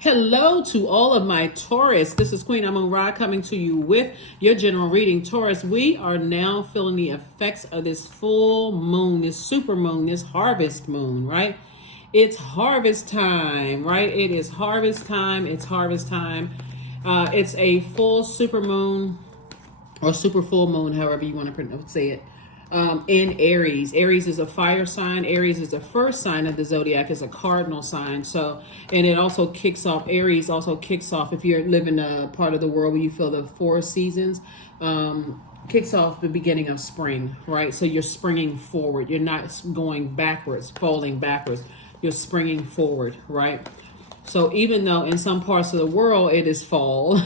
Hello to all of my Taurus. This is Queen Amun Ra coming to you with your general reading. Taurus, we are now feeling the effects of this full moon, this super moon, this harvest moon, right? It's harvest time, right? It is harvest time. It's harvest time. It's a full super moon or super full moon, however you want to say it. In Aries. Aries is a fire sign. Aries is the first sign of the zodiac, is a cardinal sign. So, and it also kicks off, Aries also kicks off, if you're living a part of the world where you feel the four seasons, kicks off the beginning of spring, right? So you're springing forward. You're not going backwards, falling backwards. You're springing forward, right? So even though in some parts of the world it is fall,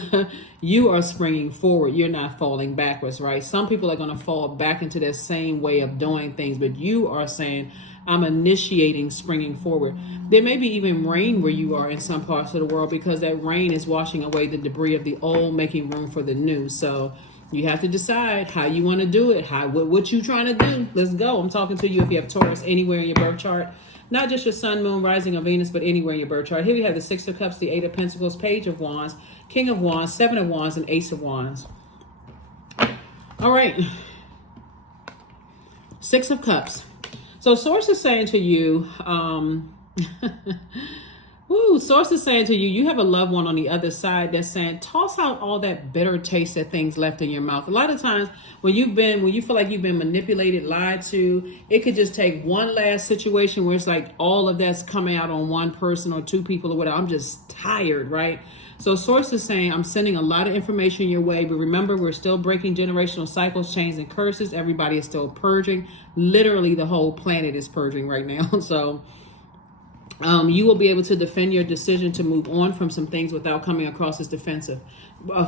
you are springing forward. You're not falling backwards, right? Some people are going to fall back into that same way of doing things, but you are saying, I'm initiating springing forward. There may be even rain where you are in some parts of the world because that rain is washing away the debris of the old, making room for the new. So you have to decide how you want to do it. What you trying to do? Let's go. I'm talking to you if you have Taurus anywhere in your birth chart. Not just your sun, moon, rising, or Venus, but anywhere in your birth chart. Here we have the Six of Cups, the Eight of Pentacles, Page of Wands, King of Wands, Seven of Wands, and Ace of Wands. All right. Six of Cups. So Source is saying to you, Source is saying to you, you have a loved one on the other side that's saying, toss out all that bitter taste that things left in your mouth. A lot of times when you feel like you've been manipulated, lied to, it could just take one last situation where it's like all of that's coming out on one person or two people or whatever. I'm just tired, right? So Source is saying, I'm sending a lot of information your way, but remember, we're still breaking generational cycles, chains, and curses. Everybody is still purging. Literally, the whole planet is purging right now. So you will be able to defend your decision to move on from some things without coming across as defensive.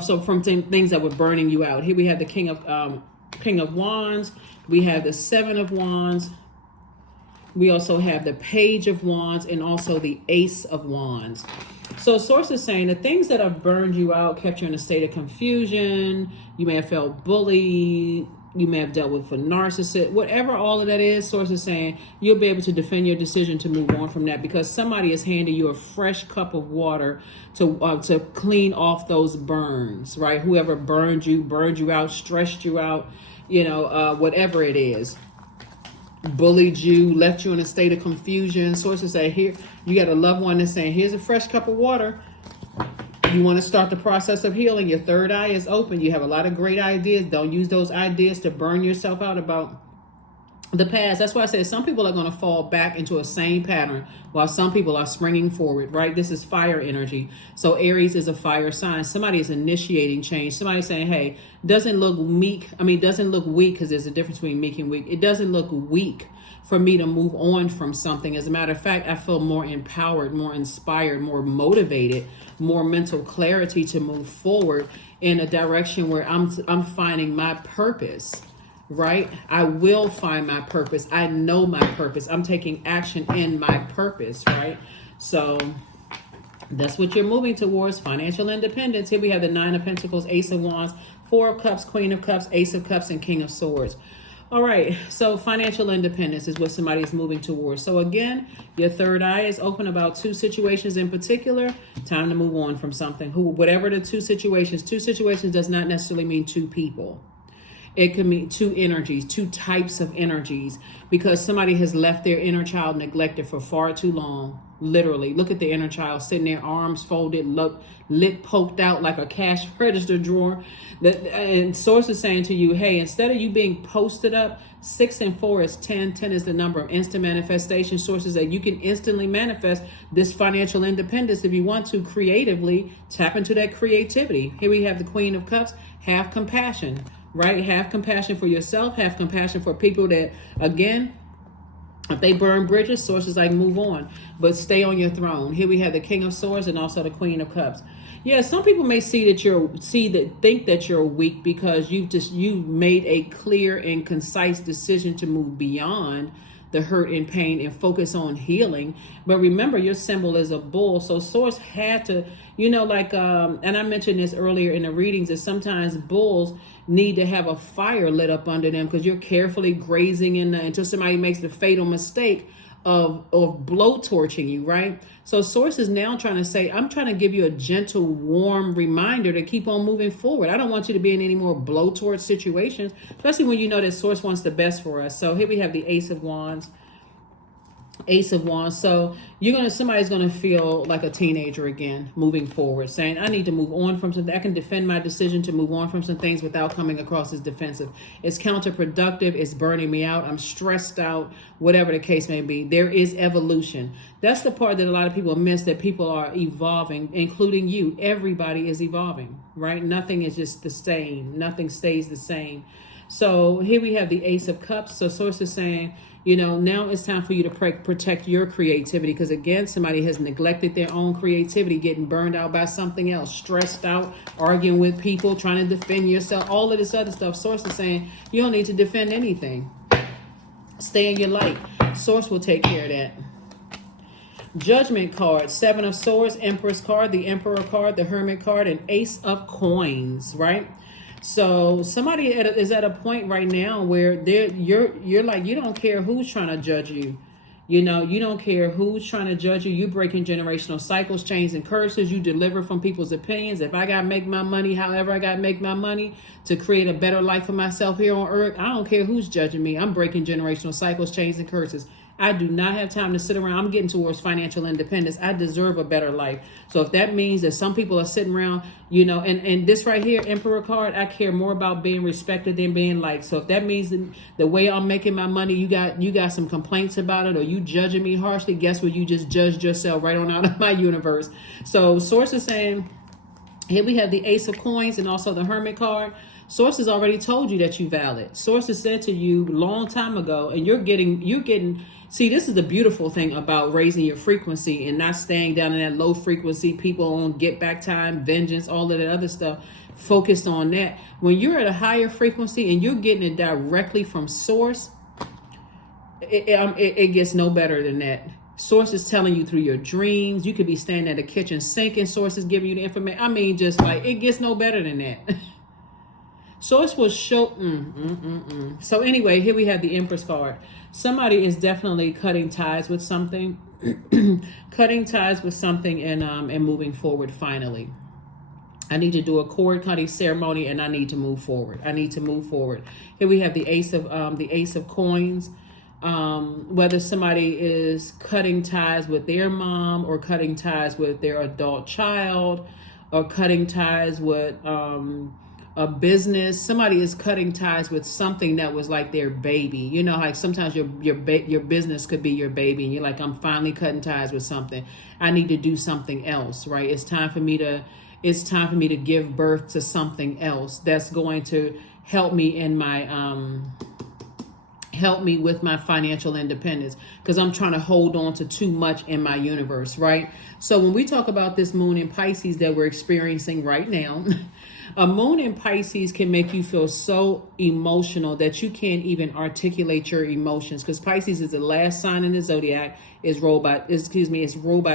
So from things that were burning you out. Here we have the King of Wands. We have the Seven of Wands. We also have the Page of Wands and also the Ace of Wands. So Source is saying the things that have burned you out, kept you in a state of confusion. You may have felt bullied. You may have dealt with a narcissist, whatever all of that is. Source is saying you'll be able to defend your decision to move on from that because somebody is handing you a fresh cup of water to clean off those burns, right? Whoever burned you out, stressed you out, whatever it is, bullied you, left you in a state of confusion. Source is saying here you got a loved one that's saying, here's a fresh cup of water. You want to start the process of healing. Your third eye is open. You have a lot of great ideas. Don't use those ideas to burn yourself out about the past. That's why I said some people are going to fall back into a same pattern while some people are springing forward, right? This is fire energy. So Aries is a fire sign. Somebody is initiating change. Somebody's saying, hey, doesn't look weak because there's a difference between meek and weak. It doesn't look weak for me to move on from something. As a matter of fact, I feel more empowered, more inspired, more motivated, more mental clarity to move forward in a direction where I'm finding my purpose, right? I will find my purpose. I know my purpose. I'm taking action in my purpose, right? So that's what you're moving towards, financial independence. Here we have the Nine of Pentacles, Ace of Wands, Four of Cups, Queen of Cups, Ace of Cups, and King of Swords. All right, so financial independence is what somebody is moving towards. So again, your third eye is open about two situations in particular. Time to move on from something. Whatever the two situations does not necessarily mean two people. It can mean two energies, two types of energies, because somebody has left their inner child neglected for far too long. Literally, look at the inner child sitting there, arms folded, lip poked out like a cash register drawer. And Source is saying to you, hey, instead of you being posted up, 6 and 4 is 10. 10 is the number of instant manifestation. Sources that you can instantly manifest this financial independence if you want to creatively tap into that creativity. Here we have the Queen of Cups. Have compassion, right? Have compassion for yourself. Have compassion for people that, again, if they burn bridges, Sources like move on, but stay on your throne. Here we have the King of Swords and also the Queen of Cups. Yeah, some people may think that you're weak because you've made a clear and concise decision to move beyond the hurt and pain and focus on healing. But remember, your symbol is a bull. So Source had to, and I mentioned this earlier in the readings, that sometimes bulls need to have a fire lit up under them because you're carefully grazing until somebody makes the fatal mistake of blowtorching you, right? So source is now trying to say, I'm trying to give you a gentle, warm reminder to keep on moving forward. I don't want you to be in any more blowtorch situations, especially when you know that source wants the best for us. So here we have the Ace of Wands. Ace of Wands. So somebody's gonna feel like a teenager again, moving forward, saying, I need to move on from something. I can defend my decision to move on from some things without coming across as defensive. It's counterproductive. It's burning me out. I'm stressed out, whatever the case may be. There is evolution. That's the part that a lot of people miss, that people are evolving, including you. Everybody is evolving, right? Nothing is just the same. Nothing stays the same. So here we have the Ace of Cups. So source is saying, now it's time for you to protect your creativity, because again, somebody has neglected their own creativity, getting burned out by something else, stressed out, arguing with people, trying to defend yourself, all of this other stuff. Source is saying you don't need to defend anything. Stay in your light. Source will take care of that. Judgment card, Seven of Swords, Empress card, the Emperor card, the Hermit card, and Ace of Coins, right? So somebody is at a point right now where you're like, you don't care who's trying to judge you. You don't care who's trying to judge you. You breaking generational cycles, chains, and curses. You deliver from people's opinions. If I got to make my money, however I got to make my money to create a better life for myself here on earth, I don't care who's judging me. I'm breaking generational cycles, chains, and curses. I do not have time to sit around. I'm getting towards financial independence. I deserve a better life. So if that means that some people are sitting around, and this right here, Emperor card, I care more about being respected than being liked. So if that means the way I'm making my money, you got some complaints about it, or you judging me harshly, guess what? You just judged yourself right on out of my universe. So source is saying, here we have the Ace of Coins and also the Hermit card. Source has already told you that you're valid. Source has said to you long time ago, and you're getting. See, this is the beautiful thing about raising your frequency and not staying down in that low frequency. People on get back time, vengeance, all of that other stuff, focused on that. When you're at a higher frequency and you're getting it directly from source, it gets no better than that. Source is telling you through your dreams. You could be standing at a kitchen sink and source is giving you the information. I mean, just like, it gets no better than that. Source will show. So anyway, here we have the Empress card. Somebody is definitely cutting ties with something, cutting ties with something, and moving forward. Finally, I need to do a cord cutting ceremony, and I need to move forward. Here we have the Ace of Coins. Whether somebody is cutting ties with their mom, or cutting ties with their adult child, or cutting ties with a business. Somebody is cutting ties with something that was like their baby. Like sometimes your business could be your baby, and you're like, I'm finally cutting ties with something. I need to do something else, right? It's time for me to give birth to something else that's going to help me in my help me with my financial independence, because I'm trying to hold on to too much in my universe, right? So when we talk about this moon in Pisces that we're experiencing right now, a moon in Pisces can make you feel so emotional that you can't even articulate your emotions, because Pisces is the last sign in the zodiac. It's ruled by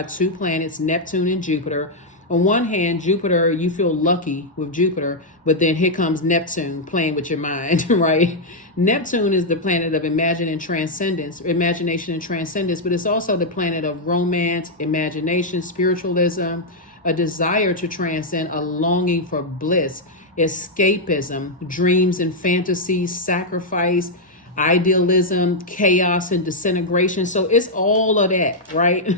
two planets, Neptune and Jupiter. On one hand, Jupiter, you feel lucky with Jupiter, but then here comes Neptune playing with your mind, right? Neptune is the planet of imagination and transcendence, but it's also the planet of romance, imagination, spiritualism, a desire to transcend, a longing for bliss, escapism, dreams and fantasies, sacrifice, idealism, chaos and disintegration. So it's all of that, right?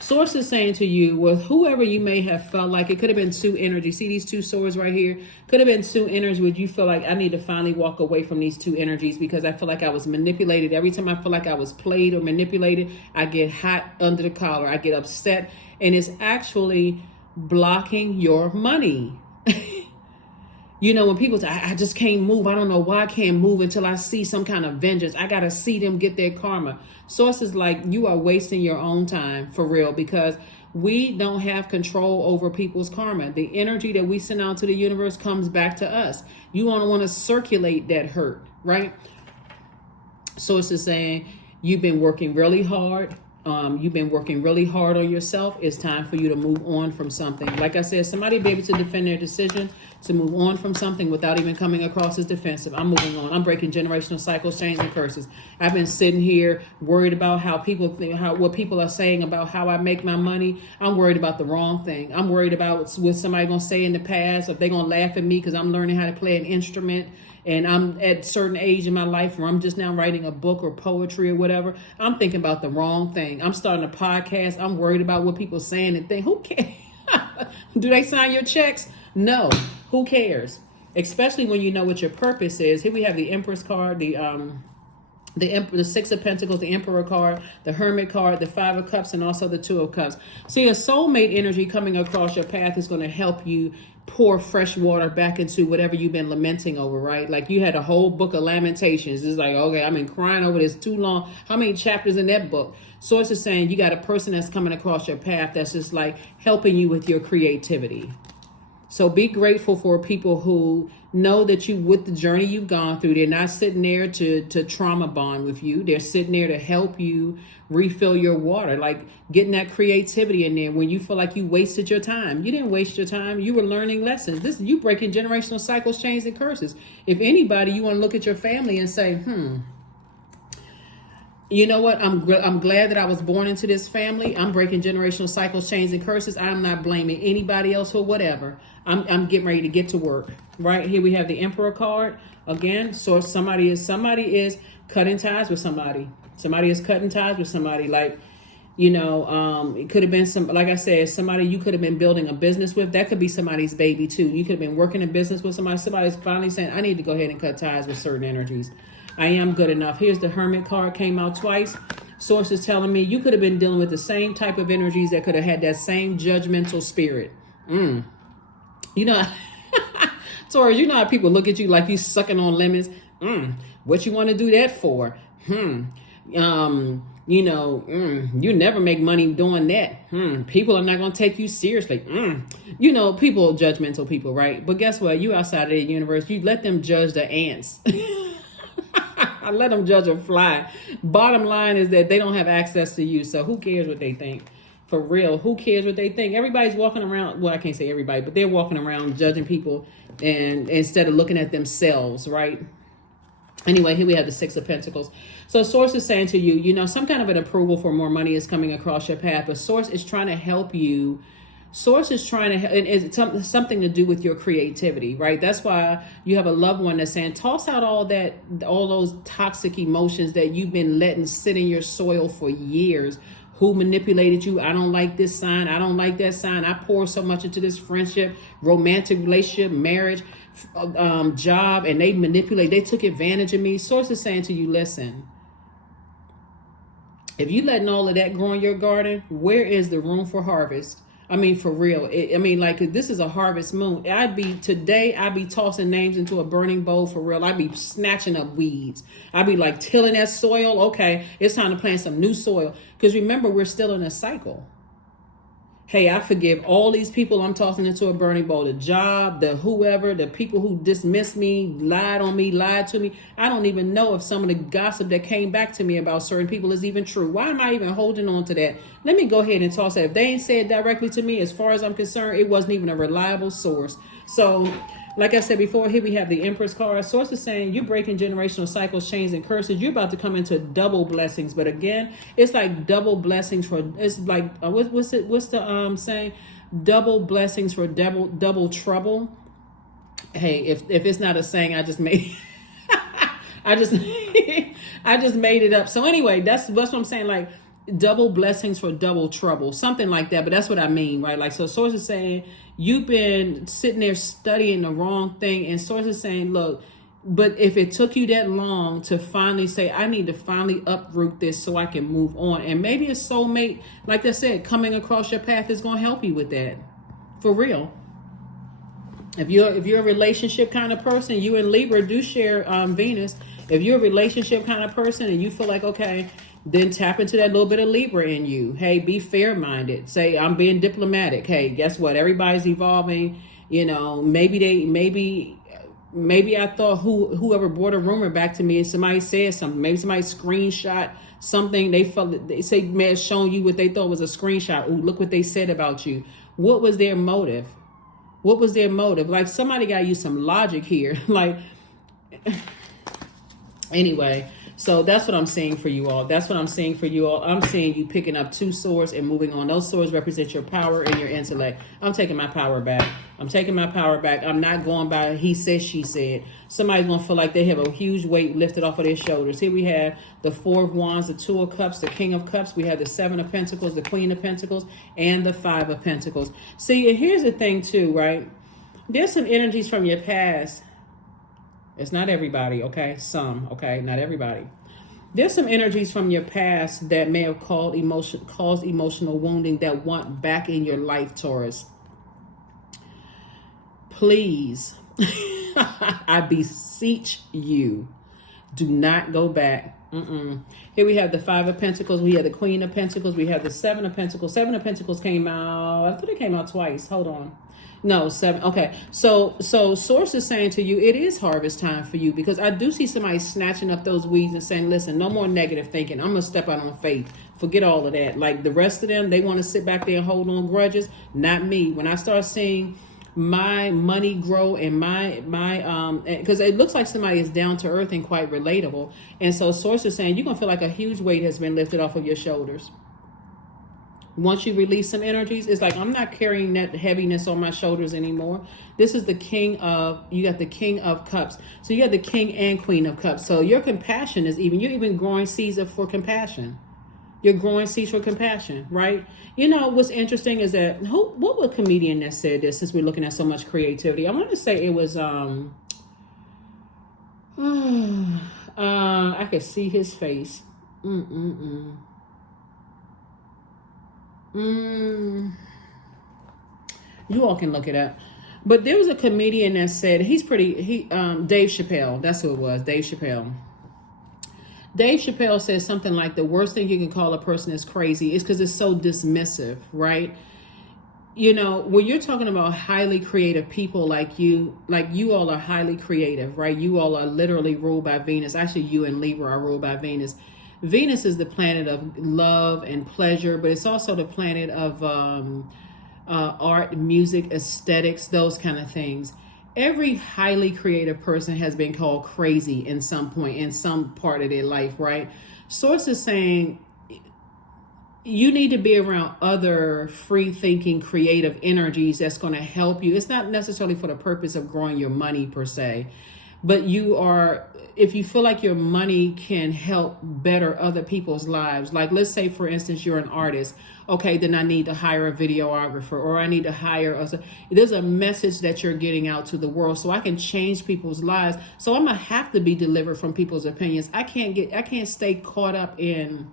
Source is saying to you, with whoever you may have felt like, it could have been two energies. See these two swords right here? Could have been two energies where you feel like, I need to finally walk away from these two energies because I feel like I was manipulated. Every time I feel like I was played or manipulated, I get hot under the collar. I get upset, and it's actually blocking your money. When people say, I just can't move. I don't know why I can't move until I see some kind of vengeance. I got to see them get their karma. Source is like, you are wasting your own time for real, because we don't have control over people's karma. The energy that we send out to the universe comes back to us. You want to circulate that hurt, right? Source is saying, you've been working really hard. you've been working really hard on yourself. It's time for you to move on from something. Like I said, somebody be able to defend their decision to move on from something without even coming across as defensive. I'm moving on. I'm breaking generational cycles, chains, and curses. I've been sitting here worried about how people think, what people are saying about how I make my money. I'm worried about the wrong thing. I'm worried about what somebody gonna say in the past, if they gonna laugh at me because I'm learning how to play an instrument. And I'm at a certain age in my life where I'm just now writing a book or poetry or whatever. I'm thinking about the wrong thing. I'm starting a podcast. I'm worried about what people saying and think. Who cares? Do they sign your checks? No. Who cares? Especially when you know what your purpose is. Here we have the Empress card, the Six of Pentacles, the Emperor card, the Hermit card, the Five of Cups, and also the Two of Cups. See, a soulmate energy coming across your path is going to help you pour fresh water back into whatever you've been lamenting over, right? Like you had a whole book of Lamentations. It's like, okay, I've been crying over this too long. How many chapters in that book? Source is saying you got a person that's coming across your path that's just like helping you with your creativity. So be grateful for people who know that you, with the journey you've gone through, they're not sitting there to trauma bond with you. They're sitting there to help you refill your water, like getting that creativity in there when you feel like you wasted your time. You didn't waste your time. You were learning lessons. This you breaking generational cycles, chains, and curses. If anybody, you want to look at your family and say, you know what? I'm glad that I was born into this family. I'm breaking generational cycles, chains, and curses. I'm not blaming anybody else or whatever. I'm getting ready to get to work. Right here we have the Emperor card again. So somebody is cutting ties with somebody. Somebody is cutting ties with somebody. Like, you know, it could have been like I said, somebody you could have been building a business with. That could be somebody's baby too. You could have been working a business with somebody. Somebody's finally saying, I need to go ahead and cut ties with certain energies. I am good enough. Here's the Hermit card, came out twice. Source is telling me you could have been dealing with the same type of energies that could have had that same judgmental spirit. You know, Taurus, you know how people look at you like you sucking on lemons. What you want to do that for? You know, you never make money doing that. People are not going to take you seriously. You know, people, judgmental people, right? But guess what? You outside of the universe, you let them judge the ants. I let them judge a fly. Bottom line is that they don't have access to you. So who cares what they think? For real, who cares what they think? Everybody's walking around. Well, I can't say everybody, but they're walking around judging people and instead of looking at themselves, right? Anyway, here we have the Six of Pentacles. So Source is saying to you, you know, some kind of an approval for more money is coming across your path, but Source is trying to help you. Source is trying to, and it's something to do with your creativity, right? That's why you have a loved one that's saying, toss out all those toxic emotions that you've been letting sit in your soil for years. Who manipulated you? I don't like this sign. I don't like that sign. I poured so much into this friendship, romantic relationship, marriage, job, and they manipulate. They took advantage of me. Source is saying to you, listen, if you letting all of that grow in your garden, where is the room for harvest? I mean, for real. Like this is a harvest moon. I'd be tossing names into a burning bowl for real. I'd be snatching up weeds. I'd be like tilling that soil. Okay, it's time to plant some new soil. Because remember, we're still in a cycle. Hey, I forgive all these people I'm tossing into a burning bowl. The job, the whoever, the people who dismissed me, lied on me, lied to me. I don't even know if some of the gossip that came back to me about certain people is even true. Why am I even holding on to that? Let me go ahead and toss that. If they ain't said directly to me, as far as I'm concerned, it wasn't even a reliable source. So, like I said before, here we have the Empress card. Source is saying you're breaking generational cycles, chains, and curses. You're about to come into double blessings. But again, it's like double blessings for, it's like, what's the saying? Double blessings for double trouble. Hey, if it's not a saying, I just made, I just made it up. So anyway, that's what I'm saying. Like double blessings for double trouble, something like that. But that's what I mean, right? Like, so Source is saying, you've been sitting there studying the wrong thing, and Source is saying, look, but if it took you that long to finally say, I need to finally uproot this so I can move on, and maybe a soulmate, like I said, coming across your path is going to help you with that. For real. If you're a relationship kind of person, you and Libra do share Venus. If you're a relationship kind of person and you feel like, okay, then tap into that little bit of Libra in you. Hey, be fair-minded. Say, I'm being diplomatic. Hey, guess what? Everybody's evolving. You know, maybe I thought whoever brought a rumor back to me and somebody said something. Maybe somebody screenshot something they felt, they say may have shown you what they thought was a screenshot. Ooh, look what they said about you. What was their motive? What was their motive? Like, somebody got to use some logic here. Like, anyway, so that's what I'm saying for you all. That's what I'm saying for you all. I'm seeing you picking up 2 swords and moving on. Those swords represent your power and your intellect. I'm taking my power back. I'm taking my power back. I'm not going by he said, she said. Somebody's going to feel like they have a huge weight lifted off of their shoulders. Here we have the 4 of Wands, the 2 of Cups, the King of Cups. We have the 7 of Pentacles, the Queen of Pentacles, and the 5 of Pentacles. See, here's the thing too, right? There's some energies from your past. It's not everybody, okay? Some, okay? Not everybody. There's some energies from your past that may have caused emotional wounding that want back in your life, Taurus. Please, I beseech you, do not go back. Here we have the 5 of Pentacles. We have the Queen of Pentacles. We have the 7 of Pentacles. 7 of Pentacles came out. I thought it came out twice. Hold on. No, 7. Okay. So source is saying to you, it is harvest time for you, because I do see somebody snatching up those weeds and saying, listen, no more negative thinking. I'm going to step out on faith. Forget all of that. Like the rest of them, they want to sit back there and hold on grudges. Not me. When I start seeing my money grow and my because it looks like somebody is down to earth and quite relatable. And so source is saying you're going to feel like a huge weight has been lifted off of your shoulders. Once you release some energies, it's like, I'm not carrying that heaviness on my shoulders anymore. This is the you got the King of Cups. So you got the King and Queen of Cups. So your compassion is you're even growing seeds for compassion. You're growing seeds for compassion, right? You know, what's interesting is that, what was a comedian that said this, since we're looking at so much creativity? I want to say it was, I could see his face. You all can look it up. But there was a comedian that said, Dave Chappelle, that's who it was, Dave Chappelle. Dave Chappelle says something like, the worst thing you can call a person is crazy is because it's so dismissive, right? You know, when you're talking about highly creative people like you all are highly creative, right? You all are literally ruled by Venus. Actually, you and Libra are ruled by Venus. Venus is the planet of love and pleasure, but it's also the planet of art, music, aesthetics, those kind of things. Every highly creative person has been called crazy in some point, in some part of their life, right? Source is saying you need to be around other free-thinking, creative energies that's going to help you. It's not necessarily for the purpose of growing your money per se, but if you feel like your money can help better other people's lives, like let's say, for instance, you're an artist. Okay, then I need to hire a videographer, or I need to there's a message that you're getting out to the world, so I can change people's lives. So I'm going to have to be delivered from people's opinions. I can't stay caught up in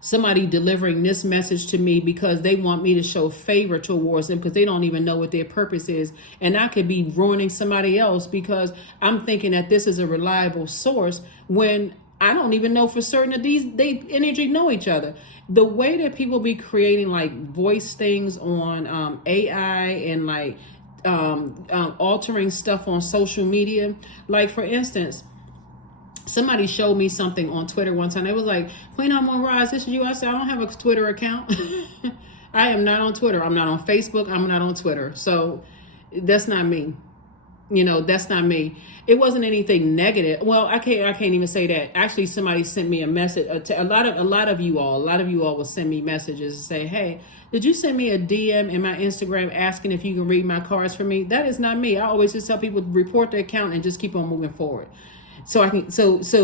somebody delivering this message to me because they want me to show favor towards them, because they don't even know what their purpose is. And I could be ruining somebody else because I'm thinking that this is a reliable source when I don't even know for certain that they energy know each other. The way that people be creating like voice things on AI and like altering stuff on social media. Like, for instance, somebody showed me something on Twitter one time. It was like, Queen Amun Ra, is this you? I said, I don't have a Twitter account. I am not on Twitter. I'm not on Facebook. I'm not on Twitter. So that's not me. You know, that's not me. It wasn't anything negative. Well, I can't even say that. Actually, somebody sent me a message. A lot of you all will send me messages and say, hey, did you send me a DM in my Instagram asking if you can read my cards for me? That is not me. I always just tell people to report the account and just keep on moving forward. So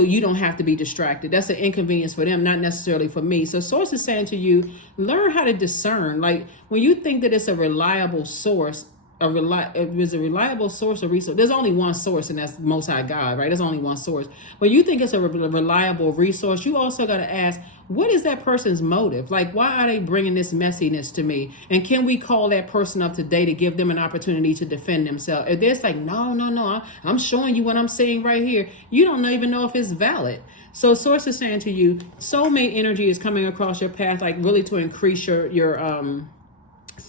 you don't have to be distracted. That's an inconvenience for them, not necessarily for me. So source is saying to you, learn how to discern. Like, when you think that it's a reliable source, it was a reliable source of resource. There's only one source, and that's Most High God, right? There's only one source. When you think it's a reliable resource, you also got to ask, what is that person's motive? Like, why are they bringing this messiness to me? And can we call that person up today to give them an opportunity to defend themselves? If they're like, no, I'm showing you what I'm saying right here, you don't even know if it's valid. So source is saying to you, soulmate energy is coming across your path, like really to increase your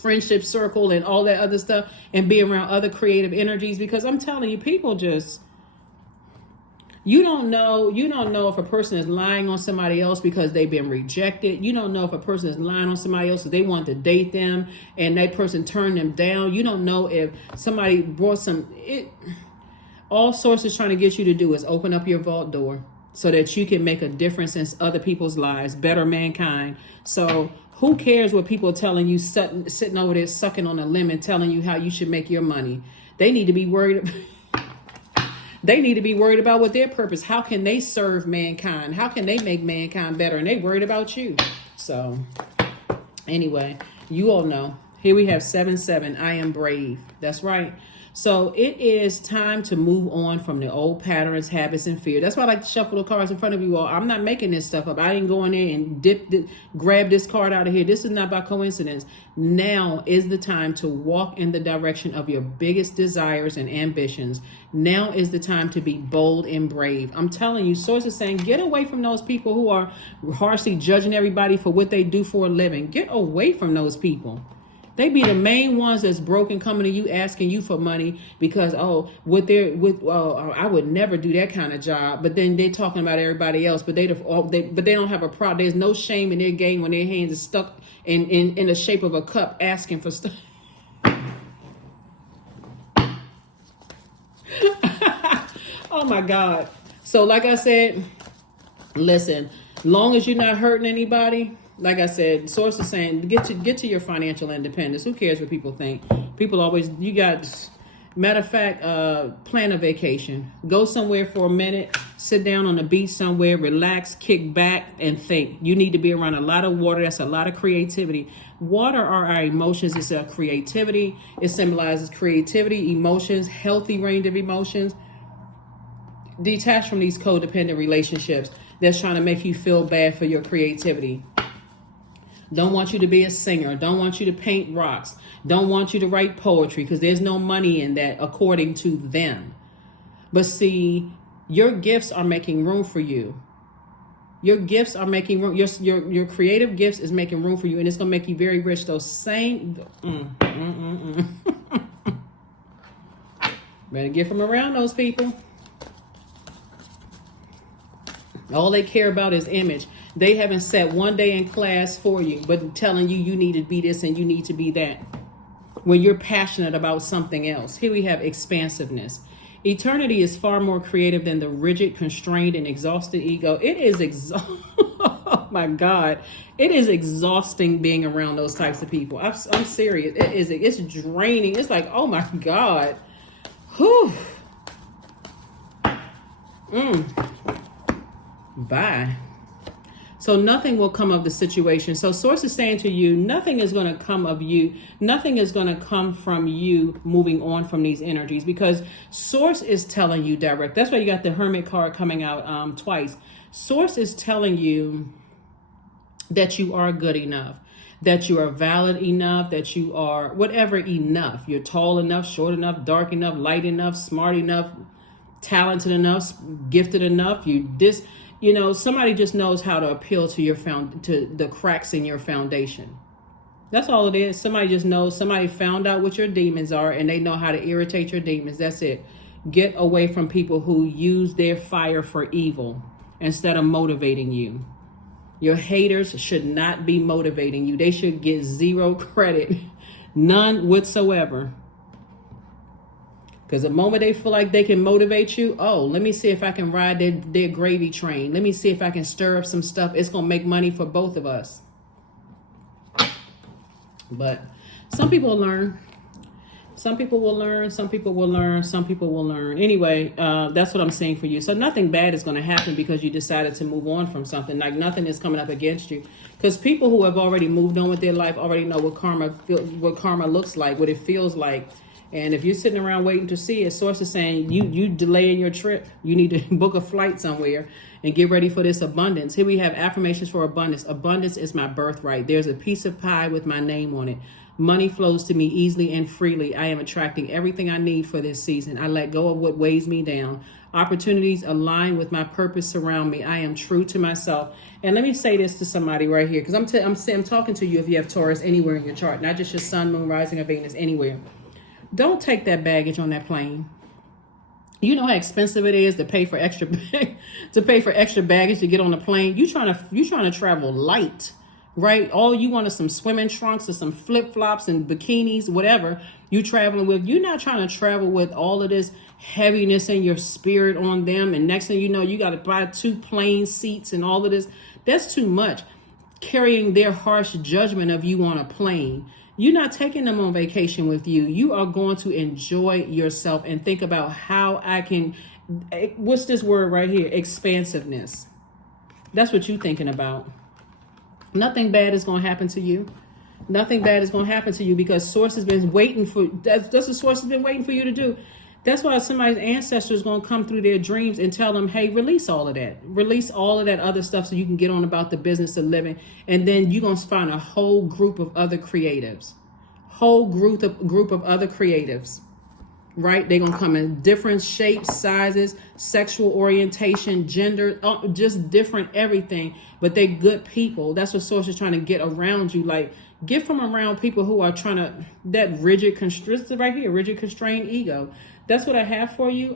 friendship circle and all that other stuff, and be around other creative energies, because I'm telling you, people just, You don't know if a person is lying on somebody else because they've been rejected. You don't know if a person is lying on somebody else because they want to date them and that person turned them down. You don't know if somebody brought all source is trying to get you to do is open up your vault door so that you can make a difference in other people's lives, better mankind. So who cares what people are telling you, sitting over there sucking on a lemon, telling you how you should make your money? They need to be worried. They need to be worried about what their purpose. How can they serve mankind? How can they make mankind better? And they worried about you. So anyway, you all know. Here we have 7-7. I am brave. That's right. So it is time to move on from the old patterns, habits, and fear. That's why I like to shuffle the cards in front of you all. I'm not making this stuff up. I didn't go in there and grab this card out of here. This is not by coincidence. Now is the time to walk in the direction of your biggest desires and ambitions. Now is the time to be bold and brave. I'm telling you, source is saying, get away from those people who are harshly judging everybody for what they do for a living. Get away from those people. They be the main ones that's broken, coming to you asking you for money because I would never do that kind of job. But then they're talking about everybody else, but they don't have a problem. There's no shame in their game when their hands are stuck in the shape of a cup asking for stuff. Oh my God! So like I said, listen. Long as you're not hurting anybody. Like I said, source is saying, get to your financial independence. Who cares what people think? People always, matter of fact, plan a vacation. Go somewhere for a minute, sit down on the beach somewhere, relax, kick back, and think. You need to be around a lot of water. That's a lot of creativity. Water are our emotions. It's our creativity. It symbolizes creativity, emotions, healthy range of emotions. Detach from these codependent relationships that's trying to make you feel bad for your creativity. Don't want you to be a singer. Don't want you to paint rocks. Don't want you to write poetry because there's no money in that according to them. But see, your gifts are making room for you. Your gifts are making room. Your creative gifts is making room for you, and it's going to make you very rich. Those same... Better get from around those people. All they care about is image. They haven't sat one day in class for you, but telling you need to be this and you need to be that. When you're passionate about something else. Here we have expansiveness. Eternity is far more creative than the rigid, constrained, and exhausted ego. It is oh my God. It is exhausting being around those types of people. I'm serious. It's draining. It's like, oh my God. Whew. Bye. So nothing will come of the situation. So source is saying to you, nothing is going to come of you. Nothing is going to come from you moving on from these energies because source is telling you direct. That's why you got the Hermit card coming out twice. Source is telling you that you are good enough, that you are valid enough, that you are whatever enough. You're tall enough, short enough, dark enough, light enough, smart enough, talented enough, gifted enough. Somebody just knows how to appeal to to the cracks in your foundation. That's all it is. Somebody just knows. Somebody found out what your demons are and they know how to irritate your demons. That's it. Get away from people who use their fire for evil instead of motivating you. Your haters should not be motivating you. They should get zero credit, none whatsoever. Because the moment they feel like they can motivate you, let me see if I can ride their gravy train. Let me see if I can stir up some stuff. It's going to make money for both of us. But some people learn. Some people will learn. Some people will learn. Some people will learn. Anyway, that's what I'm saying for you. So nothing bad is going to happen because you decided to move on from something. Like nothing is coming up against you. Because people who have already moved on with their life already know what karma looks like, what it feels like. And if you're sitting around waiting to see it, source is saying you delaying your trip. You need to book a flight somewhere and get ready for this abundance. Here we have affirmations for abundance. Abundance is my birthright. There's a piece of pie with my name on it. Money flows to me easily and freely. I am attracting everything I need for this season. I let go of what weighs me down. Opportunities align with my purpose surround me. I am true to myself. And let me say this to somebody right here, because I'm talking to you if you have Taurus anywhere in your chart, not just your sun, moon, rising, or Venus, anywhere. Don't take that baggage on that plane. You know how expensive it is to pay for extra to pay for extra baggage to get on a plane. You trying to travel light, right? All you want is some swimming trunks or some flip flops and bikinis, whatever you traveling with. You're not trying to travel with all of this heaviness in your spirit on them. And next thing you know, you got to buy 2 plane seats and all of this. That's too much. Carrying their harsh judgment of you on a plane. You're not taking them on vacation with you. You are going to enjoy yourself and think about how I can, what's this word right here? Expansiveness. That's what you're thinking about. Nothing bad is going to happen to you. Nothing bad is going to happen to you because source has been waiting for, that's what source has been waiting for you to do. That's why somebody's ancestor is going to come through their dreams and tell them, hey, release all of that. Release all of that other stuff so you can get on about the business of living. And then you're going to find a whole group of other creatives. Whole group of other creatives. Right? They're going to come in different shapes, sizes, sexual orientation, gender, just different everything. But they're good people. That's what source is trying to get around you. Like, get from around people who are trying to, that rigid, right here, rigid, constrained ego. That's what I have for you.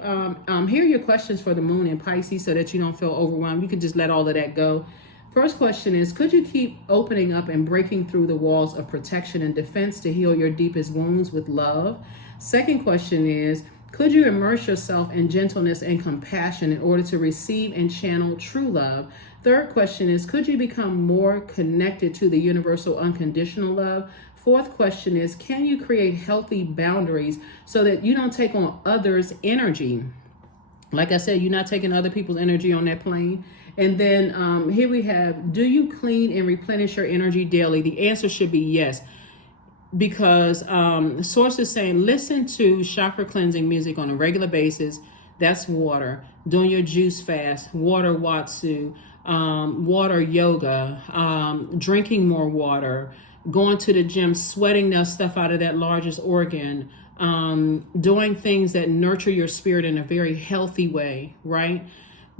Here are your questions for the moon in Pisces so that you don't feel overwhelmed. You can just let all of that go. First question is, could you keep opening up and breaking through the walls of protection and defense to heal your deepest wounds with love? Second question is, could you immerse yourself in gentleness and compassion in order to receive and channel true love? Third question is, could you become more connected to the universal unconditional love? Fourth question is, can you create healthy boundaries so that you don't take on others' energy? Like I said, you're not taking other people's energy on that plane. And then here we have, do you clean and replenish your energy daily? The answer should be yes. Because the source is saying, listen to chakra cleansing music on a regular basis. That's water. Doing your juice fast, water watsu, water yoga, drinking more water, going to the gym, sweating that stuff out of that largest organ, doing things that nurture your spirit in a very healthy way, right?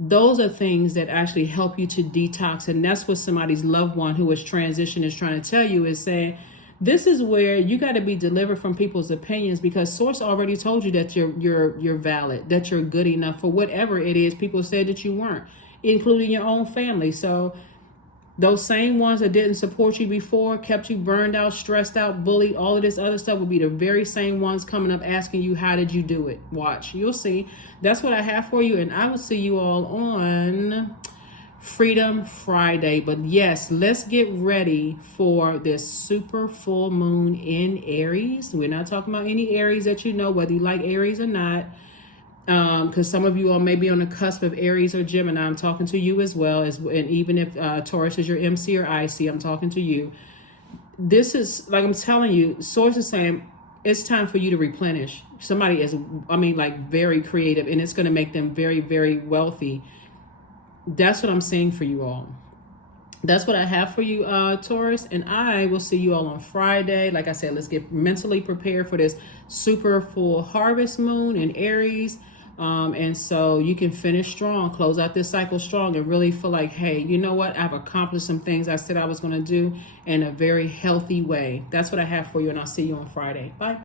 Those are things that actually help you to detox. And that's what somebody's loved one who is transitioned is trying to tell you, is saying, this is where you got to be delivered from people's opinions, because source already told you that you're valid, that you're good enough for whatever it is people said that you weren't, including your own family. So those same ones that didn't support you before, kept you burned out, stressed out, bullied, all of this other stuff will be the very same ones coming up asking you, how did you do it? Watch, you'll see. That's what I have for you. And I will see you all on Freedom Friday. But yes, let's get ready for this super full moon in Aries. We're not talking about any Aries that you know, whether you like Aries or not. Because some of you all may be on the cusp of Aries or Gemini. I'm talking to you as well. And even if Taurus is your MC or IC, I'm talking to you. This is, like I'm telling you, source is saying it's time for you to replenish. Somebody is, very creative, and it's going to make them very, very wealthy. That's what I'm saying for you all. That's what I have for you, Taurus. And I will see you all on Friday. Like I said, let's get mentally prepared for this super full harvest moon in Aries. And so you can finish strong, close out this cycle strong, and really feel like, hey, you know what? I've accomplished some things I said I was going to do in a very healthy way. That's what I have for you. And I'll see you on Friday. Bye.